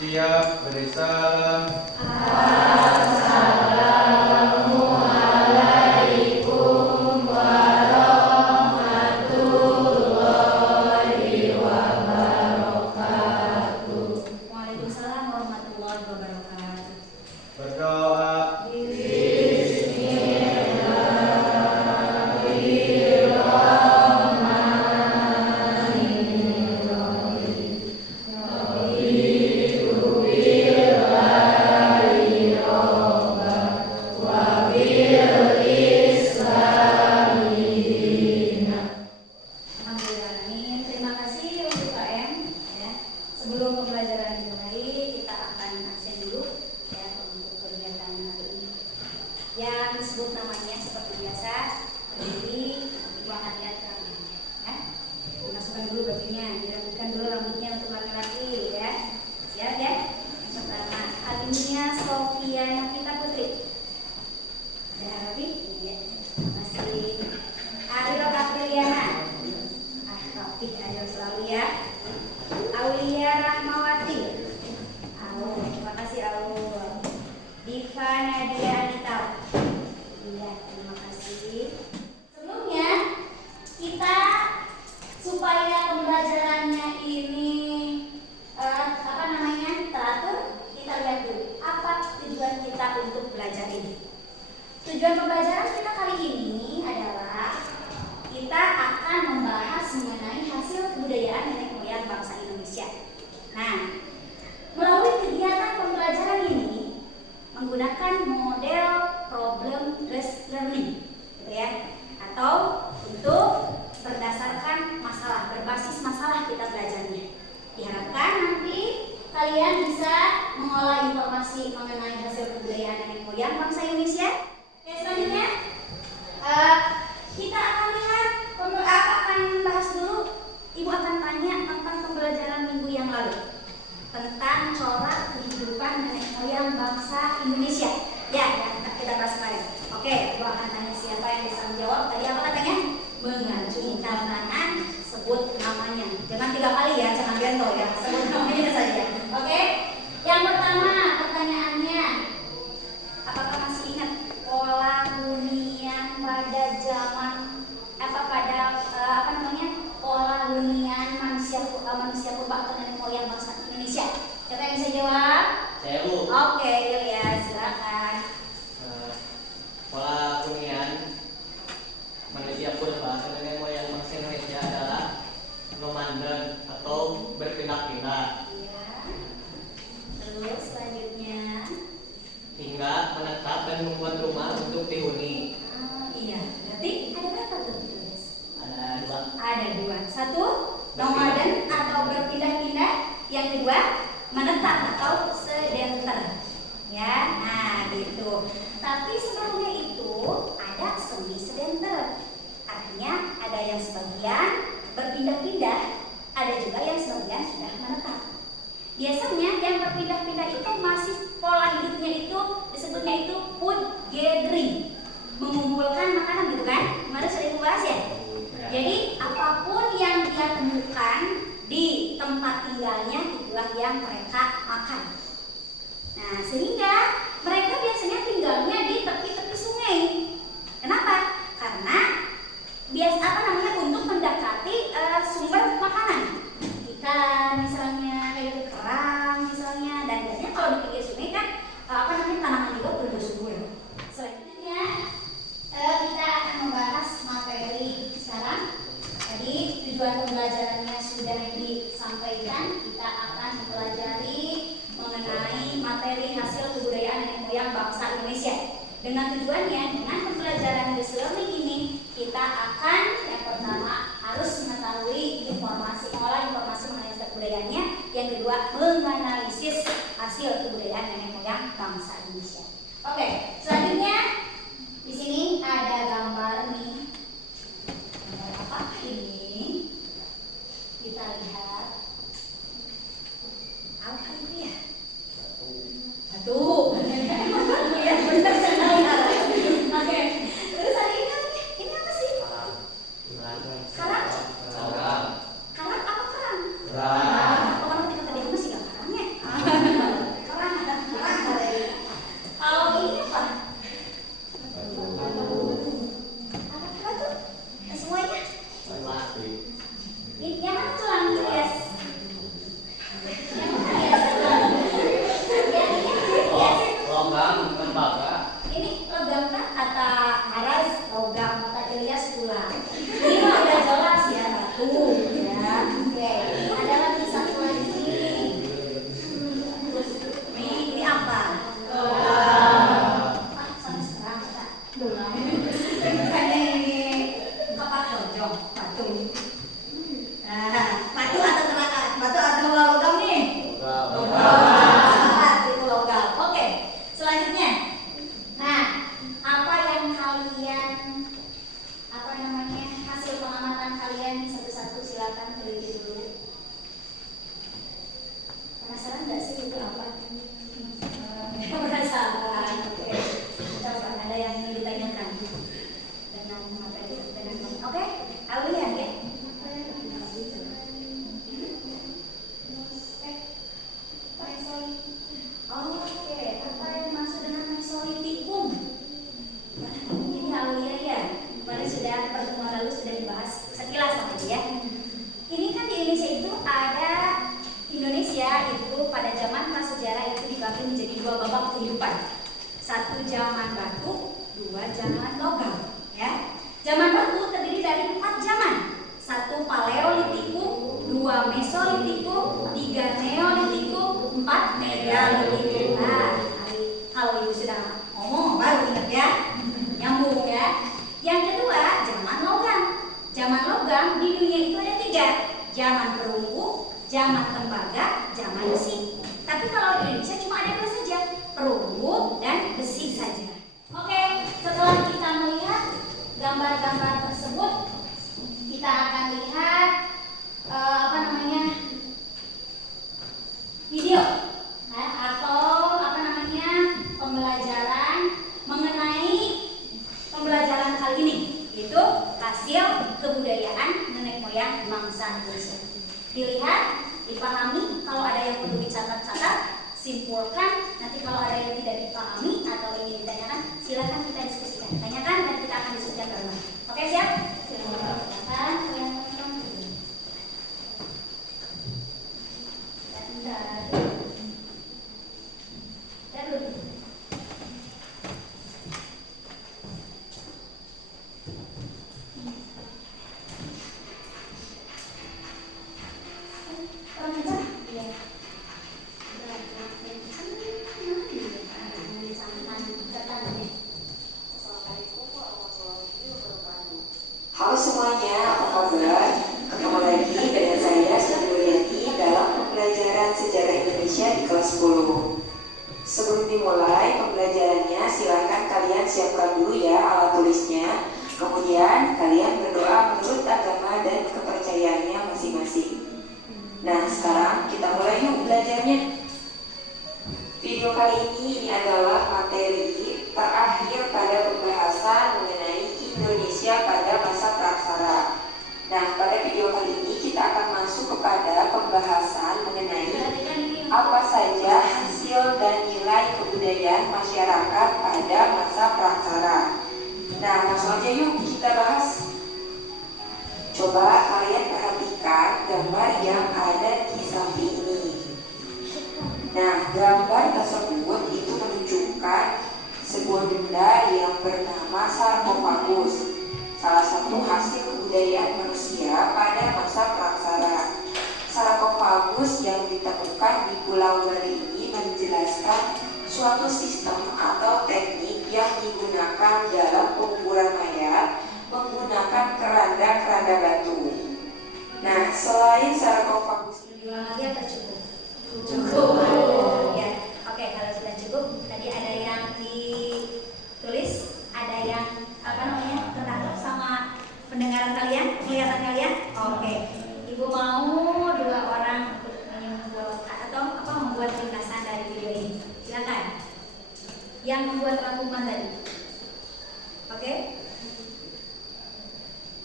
Siap, beri salam. Assalamualaikum warahmatullahi wabarakatuh. Waalaikumsalam warahmatullahi wabarakatuh. Berdoa. Alhamdulillah. Terima kasih untuk KM. Ya. Sebelum pembelajaran dimulai, kita akan absen dulu ya untuk kegiatan hari ini. Yang disebut namanya seperti biasa, berdiri, buang hati-hati rambutnya. Ya. Dimasukkan dulu bajunya, dirambutkan dulu rambutnya untuk laki-laki ya. Siap ya? Yang pertama, Alimia Sofia Nafita Putri. Ada Arabi? Iya. Terima kasih. Ariel Apriliana. Topik ada selalu ya. Aulia Rahmawati. Terima kasih Aul. Diva Nadia Anita. Iya, terima kasih. Sebelumnya kita supaya pembelajarannya ini teratur, kita lihat dulu apa tujuan kita untuk belajar ini. Tujuan pembelajaran kita kali ini adalah kita akan membahas mengenai hasil kebudayaan nenek moyang bangsa Indonesia. Nah, melalui kegiatan pembelajaran ini menggunakan model problem based learning, gitu ya, atau untuk berdasarkan masalah, berbasis masalah kita belajarnya. Diharapkan nanti kalian bisa mengolah informasi mengenai hasil kebudayaan nenek moyang bangsa Indonesia. Oke, selanjutnya kita akan lihat akan bahas dulu. Ibu akan tanya tentang pembelajaran minggu yang lalu tentang corak kehidupan nenek moyang bangsa Indonesia. Ya, yang kita bahas kemarin. Oke, ibu akan tanya siapa yang bisa menjawab. Tadi apa katanya? Mengacungkan tangan, sebut namanya. Jangan 3 kali ya, jangan bento ya. Sebut namanya saja. Oke. Yang pertama pertanyaannya, apakah masih ingat pola hunian pada zaman pola hunian manusia purba atau nenek moyang bangsa Indonesia? Siapa yang bisa jawab? Saya, Bu. Oke, ya silakan. Pola hunian manusia purba atau nenek moyang bangsa Indonesia adalah nomaden atau berpindah-pindah. Iya. Terus selanjutnya. Hingga menetap dan membuat rumah untuk dihuni. Iya. Berarti ada berapa tuh? Ada 2. Ada 2. Satu, nomaden atau berpindah-pindah. Yang kedua, menetap atau sedenter. Ya, nah gitu. Tapi sebelumnya itu ada semi sedenter. Artinya ada yang sebagian berpindah-pindah, ada juga yang sebagian sudah menetap. Biasanya yang berpindah-pindah itu masih pola hidupnya itu disebutnya itu food gathering, mengumpulkan makanan gitu kan? Kemarin sudah dibahas ya. Jadi apapun yang dia temukan di tempat tinggalnya itulah yang mereka makan. Nah, sehingga mereka biasanya tinggalnya di tepi-tepi sungai. Kenapa? Karena untuk mendekati sumber makanan. Ikan misalnya, kayak kerang misalnya, dan biasanya kalau di pinggir sungai kan tanaman juga berbusur. Selanjutnya kita akan membahas materi sekarang. Tadi tujuan pembelajarannya sudah disampaikan. Kita akan mempelajari mengenai materi hasil kebudayaan nenek moyang bangsa Indonesia. Dengan tujuannya, dengan pembelajaran based learning ini, kita akan yang pertama harus mengetahui mengolah informasi mengenai kebudayaannya. Yang kedua, menganalisis hasil kebudayaan nenek moyang bangsa Indonesia. Oke, selanjutnya di sini ada gambar nih. Gambar apa ini? Kita lihat. Apa itu ya? Batu. Ya benar sekali. Oke. Terus ada ini apa sih? Karang. Karang apa karang? Orang ketika tadi masih gak karangnya. itu ada Indonesia itu pada zaman prasejarah itu dibagi menjadi dua babak kehidupan. Satu zaman batu, dua zaman logam. Ya, zaman batu terdiri dari 4 zaman. 1 paleolitiku, 2 mesolitiku, 3 neolitiku, 4 megalitiku. Nah, kalau ibu sudah ngomong baru ingat ya, nyambung ya. Yang kedua zaman logam. Zaman logam di dunia itu ada 3. Zaman perunggu, zaman tembaga, zaman besi. Tapi kalau di Indonesia cuma ada 2 saja, perunggu dan besi saja. Oke, setelah kita melihat gambar-gambar tersebut, kita akan lihat video atau pembelajaran mengenai pembelajaran kali ini, yaitu hasil kebudayaan nenek moyang bangsa Indonesia. Dilihat, dipahami, kalau ada yang perlu dicatat-catat, simpulkan. Nanti kalau ada yang tidak dipahami atau ingin ditanyakan, silakan kita diskusikan. Tanyakan dan kita akan diskusikan bareng. Oke, siap? Silakan. Halo semuanya, apa kabar? Ketemu lagi dengan saya Sri Nurianti dalam pembelajaran sejarah Indonesia di kelas 10. Sebelum dimulai pembelajarannya, silakan kalian siapkan dulu ya alat tulisnya. Kemudian kalian berdoa menurut agama dan kepercayaannya masing-masing. Nah, sekarang kita mulai yuk belajarnya. Video kali ini adalah materi terakhir pada pembahasan mengenai Indonesia pada masa praksara. Nah, pada video kali ini kita akan masuk kepada pembahasan mengenai apa saja hasil dan nilai kebudayaan masyarakat pada masa praksara. Nah, langsung aja yuk kita bahas. Coba kalian perhatikan gambar yang ada di samping ini. Nah, gambar tersebut itu menunjukkan sebuah benda yang bernama sarkofagus, salah satu hasil kebudayaan manusia pada masa praksara. Sarkofagus yang ditemukan di Pulau Bali ini menjelaskan suatu sistem atau teknik yang digunakan dalam penguburan mayat menggunakan keranda-keranda batu. Nah, selain sarkofagus ini lagi atau cukup? Cukup. Ya. Oke, kalau sudah cukup, tadi ada yang ditulis, ada yang tertangkap sama pendengaran kalian, kelihatan kalian? Oke. Ibu mau 2 orang untuk membuat ringkasan dari video ini. Silakan. Yang membuat rangkuman tadi. Oke?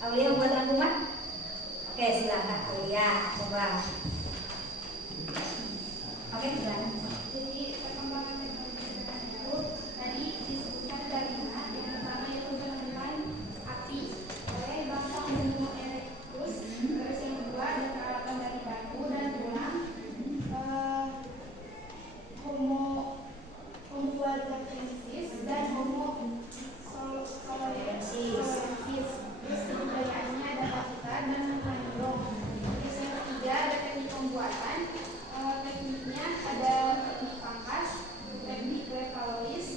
Aulia membuat rangkuman? Oke, silakan Aulia, coba. Oke, silakan. Jadi perkembangan teknologi itu tadi disebutkan dari mana? Yang pertama itu menemukan api oleh bangsa Homo erectus, terus yang kedua ada peralatan dari batu dan tulang, Homo floresiensis dan Homo soloensis. Terus kebudayaannya ada pasukan dan mandong. Terus yang ketiga ada teknik pembuatan. Tekniknya ada teknik pangkas, teknik lekalois,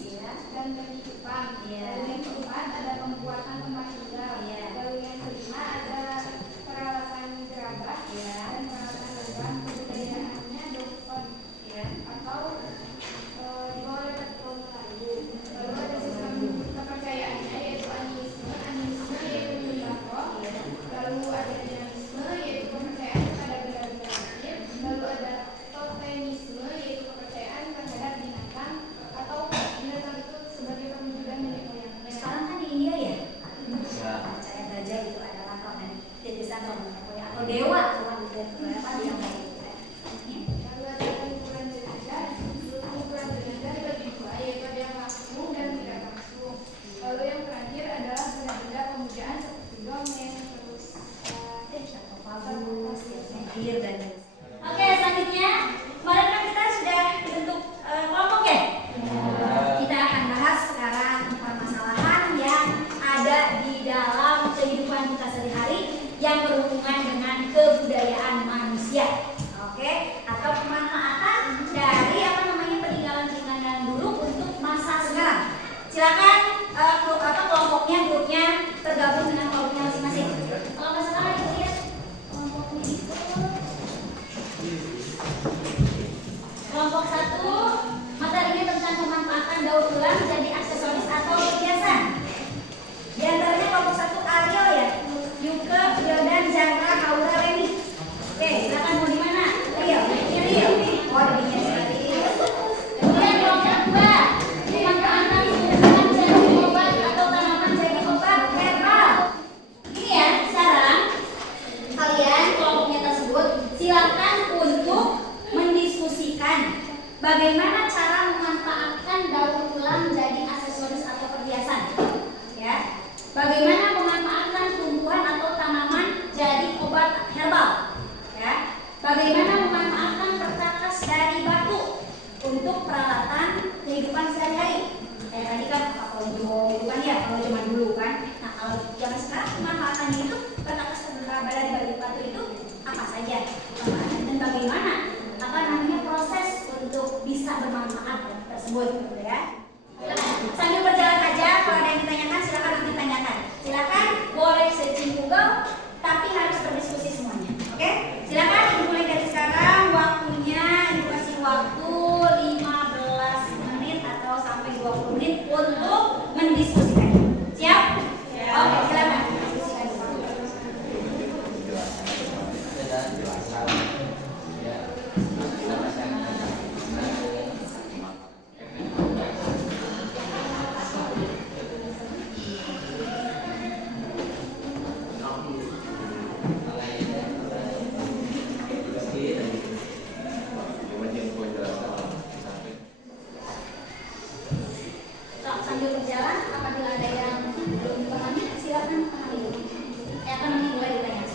dan teknik Jepang. Lalu yang keempat ada pembuatan tempat tinggal. Lalu yang kelima ada peralatan gerabah dan peralatan logam. Kebudayaannya dokon atau di bawah dapat Melayu. Lalu ada sistem kepercayaannya yaitu animisme yaitu menyembah roh. Lalu ada dinamisme yaitu kepercayaan kepada benda-benda lahir. Lalu ada totemisme yaitu kepercayaan terhadap binatang atau binatang itu sebagai perwujudan nenek moyang. lanjut dan seterusnya. Oke, selanjutnya kemarin kan kita sudah dibentuk kelompok ya. Kita akan bahas sekarang permasalahan yang ada di dalam kehidupan kita sehari-hari yang berhubungan dengan kebudayaan manusia. Oke, atau pemanfaatan dari peninggalan dulu untuk masa sekarang. Silakan kelompoknya, grupnya tergabung dengan kelompoknya masing-masing. Kalau nggak salah itu ya kelompoknya itu kelompok 1, materinya tentang pemanfaatan daur ulang jadi aksesoris atau perhiasan. Di antaranya kelompok 1 Ariel ya, Yuke, Wildan, Zahra, Aura, Reni. Oke, silakan mau di mana? Ariel, ini Ariel. Oh, di sini sekali. Kemudian kelompok 2, pemanfaatan tumbuhan jadi obat atau tanaman jadi obat herbal. Ini ya, sekarang kalian kelompoknya tersebut silakan untuk mendiskusikan bagaimana cara memanfaatkan daur ulang jadi aksesoris atau perhiasan. Ya, bagaimana memanfaatkan tumbuhan atau tanaman jadi obat herbal. Ya, bagaimana memanfaatkan perkakas dari batu untuk peralatan kehidupan sehari-hari. Kayak tadi kan kalau itu kan ya kalau zaman dulu kan. Nah kalau zaman sekarang pemanfaatannya itu perkakas dari batu itu apa saja dan bagaimana proses untuk bisa bermanfaat tersebut, gitu ya. Sambil berjalan aja, kalau ada yang ditanyakan silakan nanti tanyakan. Silakan boleh searching Google, tapi harus berdiskusi semuanya. Oke? Silakan dimulai dari sekarang. Waktunya dikasih waktu 15 menit atau sampai 20 menit untuk mendiskusikan. Siap? Oke, silakan. Sambil berjalan, apabila ada yang belum dipahami, silakan pahami dulu. Akan mulai ditanya.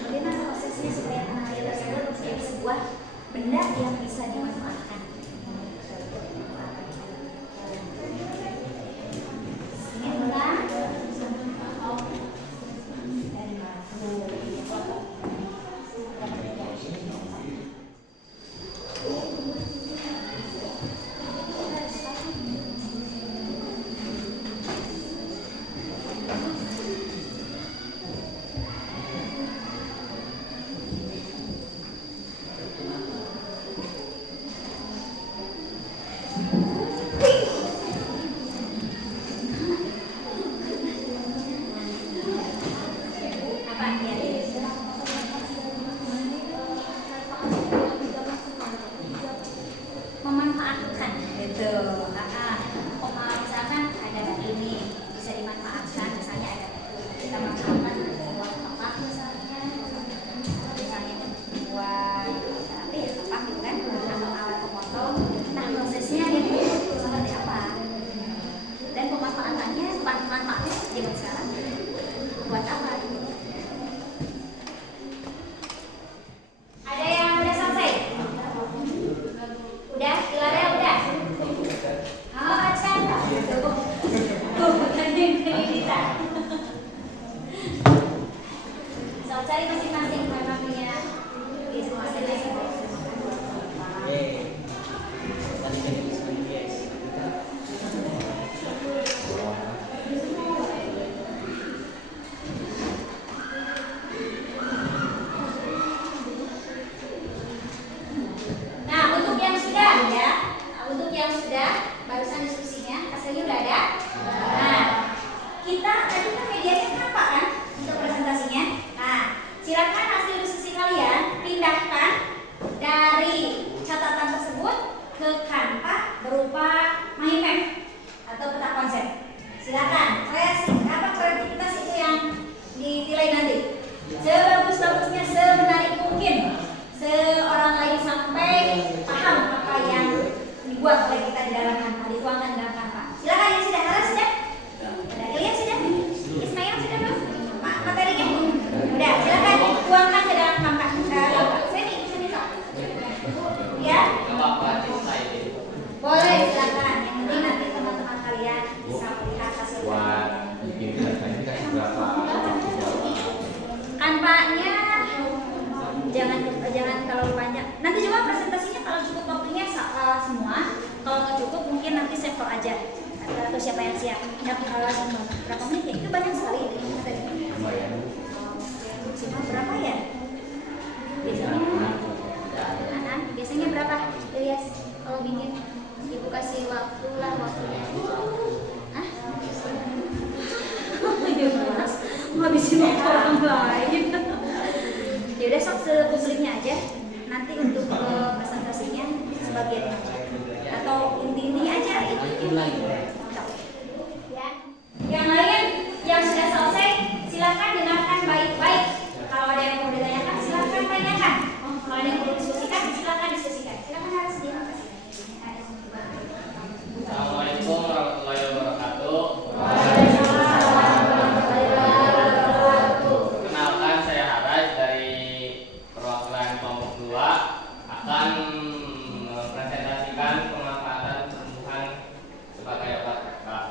Bagaimana prosesnya supaya penari tersebut menjadi sebuah benda yang bisa dimanfaatkan? Ini ulang. Dari batu. Memanfaatkan gitu. Misalkan ada batu ini bisa dimanfaatkan, misalnya ada batu kita manfaatkan buat tempat misalnya buat tempat gitu kan, atau alat pemotong. Nah prosesnya itu seperti apa dan pemanfaatannya manfaatnya zaman sekarang buat apa? Ada yang udah sampai? Udah, Ilara udah? Oh, Acan. Bukan yang kita. So, cari masing-masing memang punya masing-masing. Barusan diskusinya, hasilnya udah ada. Nah, kita tadi kan medianya apa kan untuk presentasinya. Nah, silakan hasil diskusi kalian pindahkan dari catatan tersebut ke Canva berupa mind map atau peta konsep. Silakan, kreativitas itu yang dinilai nanti. Sebagus-bagusnya, semenarik mungkin, seorang lain sampai paham apa yang dibuat oleh kita di dalam Canva, dituangkan dalam Canva. Silakan yang sudah harus aja atau siapa yang siap? Berapa menit ya? Itu banyak sekali tadi. Maksimal berapa ya? Biasanya berapa? Ilyas kalau bikin ibu kasih waktu lah waktunya. Hah? Ngabisin waktu orang lain. Ya udah sok sepubliknya aja. Nanti untuk presentasinya sebagian atau inti-intinya aja itu. Ya. Yang lain yang sudah selesai silakan dengarkan baik-baik. Kalau ada yang mau ditanyakan silakan tanyakan. Kalau ada yang mau diskusikan silakan diskusikan. Silakan harus diskusikan. Assalamualaikum warahmatullahi wabarakatuh. Kenalkan, saya Haraj dari perwakilan kelompok 2 akan mempresentasikan pemanfaatan tumbuhan sebagai obat kakak.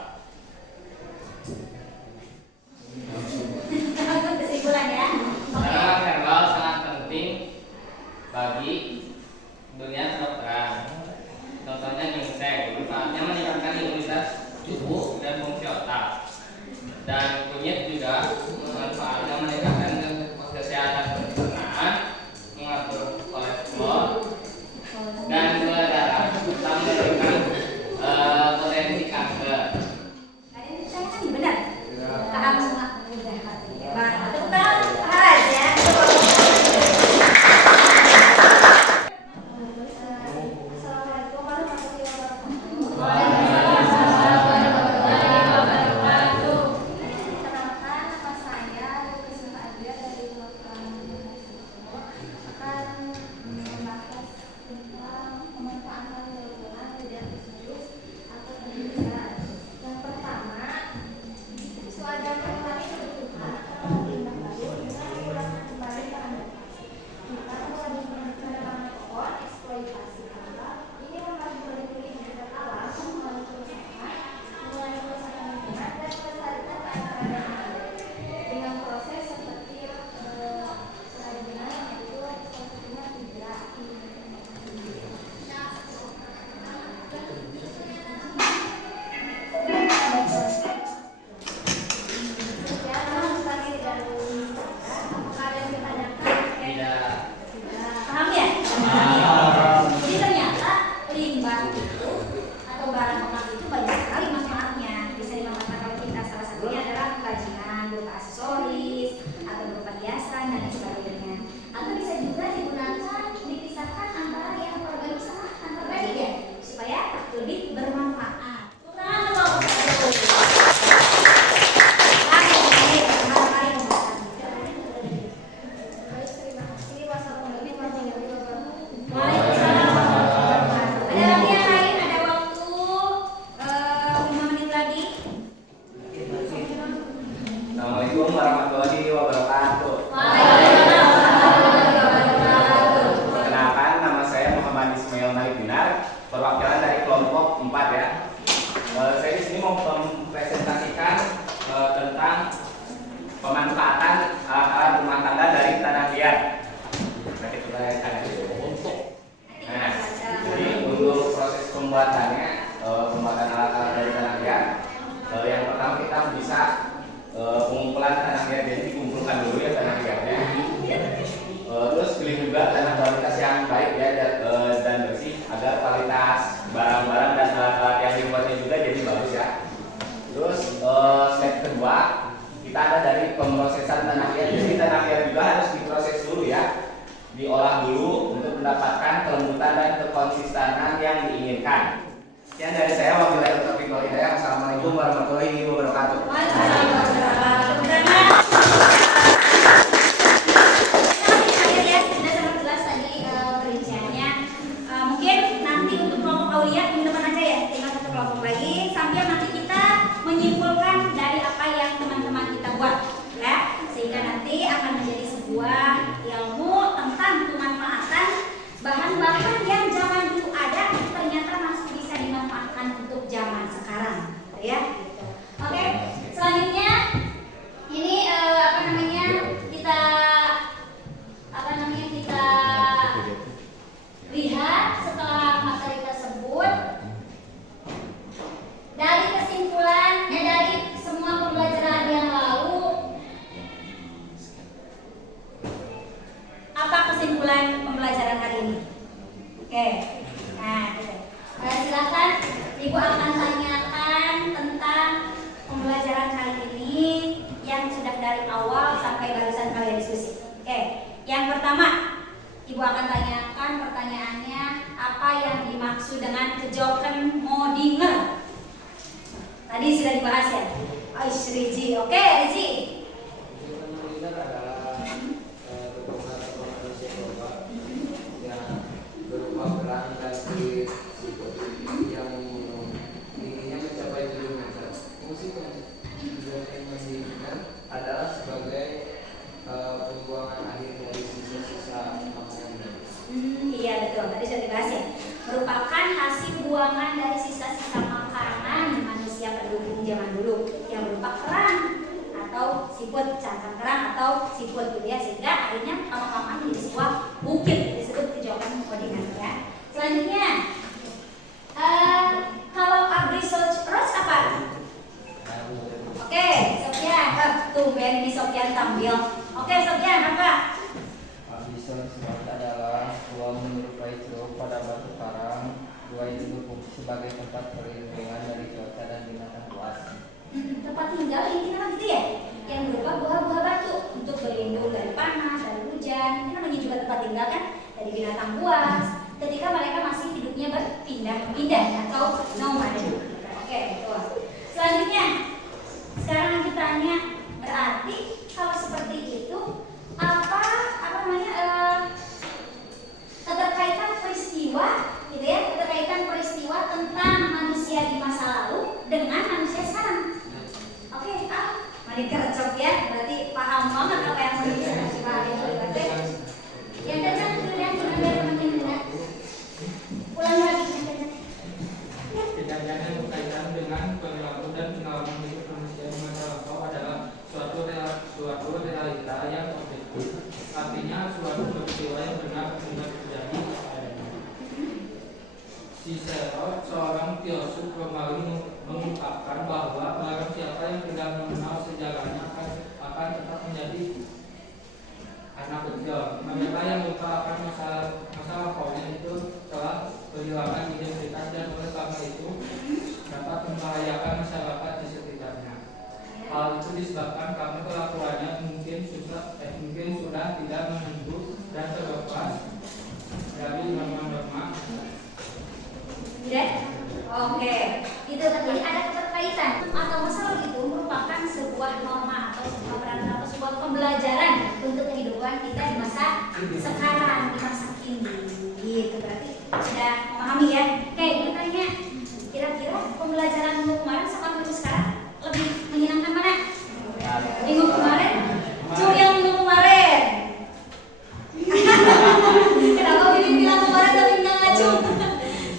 Kesimpulan ya. Tanaman herbal sangat penting bagi dunia kedokteran. Contohnya ginseng, manfaatnya meningkatkan imunitas tubuh dan fungsi otak. Dan kunyit juga manfaatnya meningkatkan kesehatan pencernaan, mengatur kolesterol dan gula darah, serta menurunkan potensi kanker. Kalian tanyakan benar? Paham semua? Hebat. Tepuk tangan Haraj ya. Assalamualaikum warahmatullahi wabarakatuh. Perkenalkan, nama saya Krisna Adria dari Kelurahan akan membahas tentang pemanfaatan lingkungan tidak serius atau pendidikan. Yang pertama, suara petani kebutuhan atau limbah baru dengan pengurangan kembali bahan bakar. Kita menjadi penanaman pohon eksploitasi tambang ini membantu melindungi habitat alam, mengurangi kerusakan lingkungan dan melestarikan keanekaragaman hayati dengan proses seperti kerajinan yaitu sepertinya hijrah. Paham ya? Jadi ternyata limbah itu atau barang bekas itu banyak sekali manfaatnya. Bisa dimanfaatkan oleh kita, salah satunya adalah kerajinan berupa aksesoris atau berupa hiasan dan lain sebagainya. Atau bisa juga digunakan dipisahkan antara yang organik sama anorganik ya, supaya lebih bermanfaat. Tangan dulu. Terima kasih. Wassalamualaikum warahmatullahi wabarakatuh. Ada lagi yang lain? Ada waktu 5 menit lagi. Assalamualaikum warahmatullahi wabarakatuh. Perkenalkan, nama saya Muhammad Ismail Malik Binar, perwakilan dari kelompok 4 ya. Saya di sini mau mempresentasikan tentang pemanfaatan alat-alat rumah tangga dari tanah liat. Nah, jadi untuk proses pembuatannya, pembuatan alat-alat dari tanah liat, yang pertama kita bisa pengumpulan tanah liat, jadi dikumpulkan dulu ya tanah liatnya. Terus pilih juga tanah kualitas yang baik ya dan bersih agar kualitas barang-barang dan alat-alat yang dibuatnya juga jadi bagus ya. Terus step kedua kita ada dari pemrosesan tanah liat. Jadi tanah liat juga harus diproses dulu ya, diolah dulu untuk mendapatkan kelembutan dan kekonsistenan yang diinginkan. Sekian dari saya, wabillahi taufiq wal hidayah. Assalamualaikum warahmatullahi wabarakatuh. Mungkin nanti untuk kelompok Aulia minggu depan aja ya, tinggal satu kelompok lagi sambil nanti kita menyimpulkan dari apa yang teman-teman kita buat ya, sehingga nanti akan menjadi sebuah ilmu tentang pemanfaatan bahan-bahan yang zaman dulu ada ternyata masih bisa dimanfaatkan untuk zaman sekarang ya gitu. Oke, selanjutnya pertama, Ibu akan tanyakan pertanyaannya, apa yang dimaksud dengan kejoken modinger? Tadi sudah dibahas ya. Aish, Riji. Oke, Riji. Kejoken adalah beberapa manusia global yang berupa peran dan spirit yang tingginya mencapai 7 meter. Fungsi kejoken modinger adalah sebagai pembuangan akhir dari sisa-sisa makanan. Iya betul, tadi sudah dibahas ya. Merupakan hasil buangan dari sisa-sisa makanan manusia penduduk zaman dulu yang berupa kerang atau siput, cangkang kerang atau siput gitu ya, sehingga akhirnya lama-lama menjadi sebuah bukit disebut kejoken modinger ya. Selanjutnya, kalau agriculture apa? Oke, Sofyan. Tuh Ben ini Sofyan tampil. Oke, Sofyan apa? Agriculture adalah dua menyerupai ceruk pada batu karang. Dua itu berfungsi sebagai tempat perlindungan dari cuaca dan binatang buas. Tempat tinggal ini namanya gitu ya, yang berupa buah-buah batu untuk berlindung dari panas, dari hujan. Ini namanya juga tempat tinggal kan, dari binatang buas. Ketika mereka masih hidupnya berpindah-pindah atau nomaden. Oke, betul. Selanjutnya, sekarang kita tanya, berarti kalau seperti itu apa namanya keterkaitan peristiwa gitu ya, keterkaitan peristiwa tentang manusia di masa lalu dengan manusia sekarang. Oke, mari kercok ya, berarti paham banget apa yang mau dibahas itu berarti. Yang kencang itu yang benar teman-teman. Ulangi lagi yang kencang. Kejadian yang berkaitan dengan perilaku dan pengalaman hidup manusia di masa lampau adalah suatu realita yang objektif, artinya suatu peristiwa yang benar-benar terjadi padanya. Cicero, seorang filsuf Romawi, mengungkapkan bahwa barang siapa yang tidak mengenal sejarahnya akan tetap menjadi anak kecil. Mereka yang lupa akan masa lampaunya itu telah kehilangan identitas dan oleh karena itu dapat membahayakan masyarakat di sekitarnya. Hal itu disebabkan karena kelakuannya mungkin sudah tidak menentu dan terlepas dari norma-norma. Oke, itu terjadi ada keterkaitan atau masalah itu merupakan sebuah norma atau sebuah peraturan atau sebuah pembelajaran untuk kehidupan kita di masa sekarang, di masa kini. Gitu berarti sudah memahami ya. Oke, kita tanya, kira-kira pembelajaran minggu kemarin sama minggu sekarang lebih menyenangkan mana? Minggu kemarin? Cuma yang minggu kemarin. Kenapa bilang kemarin tapi nggak ngacung?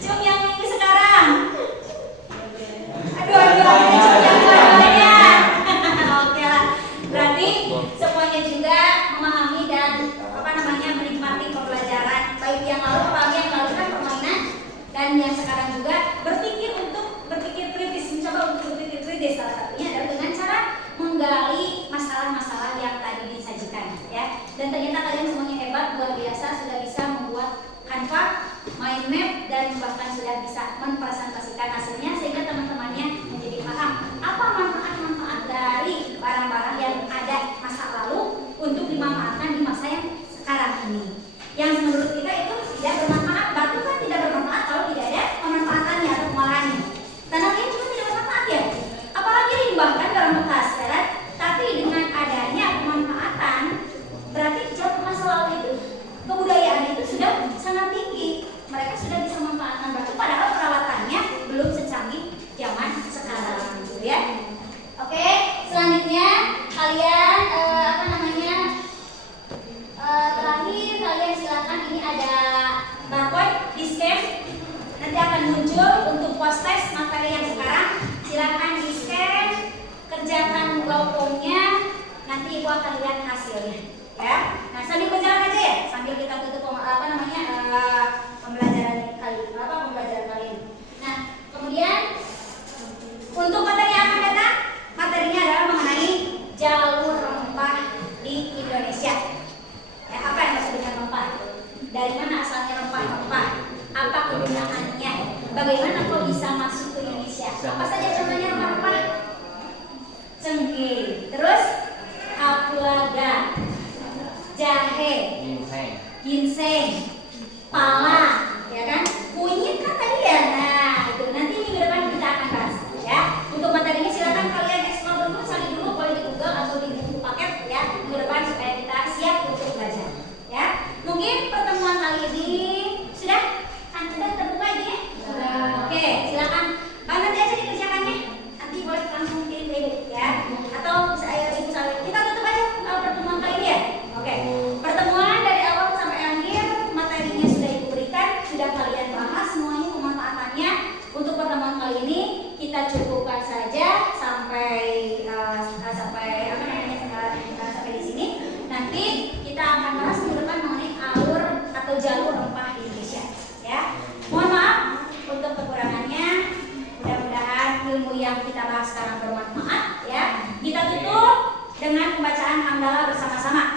Cum yang minggu sekarang. Aduh, cum yang dua-duanya. Oke lah. Berarti semuanya juga memahami dan menikmati pembelajaran baik yang lalu, apalagi yang lalu kan permainan, dan yang sekarang juga berpikir kritis, mencoba untuk berpikir kritis. Salah satunya adalah dengan cara menggali masalah-masalah yang tadi disajikan ya. Dan ternyata kalian semuanya hebat, luar biasa, sudah bisa membuat Canva, mind map, dan bahkan sudah bisa mempresentasikan hasilnya sehingga teman-temannya menjadi paham apa manfaat-manfaat dari barang-barang yang ada masa lalu untuk dimanfaatkan di masa yang sekarang ini. Yang menurut kita itu tidak bermanfaat, batu kan tidak bermanfaat kalau tidak ada pemanfaatannya atau pengolahannya. Tanah liat juga tidak bermanfaat ya, apalagi limbah kan barang bekas ya kan? Tapi dengan adanya pemanfaatan, berarti zaman masa lalu itu kebudayaan itu sudah sangat tinggi. Mereka sudah bisa memanfaatkan batu padahal perawatannya belum secanggih zaman sekarang gitu ya. Oke, selanjutnya kalian terakhir kalian silakan, ini ada barcode di scan, nanti akan muncul untuk post test materi yang sekarang. Silakan di scan, kerjakan baukomnya, nanti ibu akan lihat hasilnya ya. Nah sambil berjalan aja ya, sambil kita tutup pembelajaran kali ini. Nah kemudian untuk materi yang akan datang, materinya adalah mengenai jalur rempah di Indonesia. Ya, apa yang maksud dengan rempah? Dari mana asalnya rempah-rempah? Apa kegunaannya? Bagaimana kok bisa masuk ke Indonesia? Apa saja contohnya rempah-rempah? Cengkeh, terus kapulaga, jahe, dengan pembacaan hamdalah bersama-sama.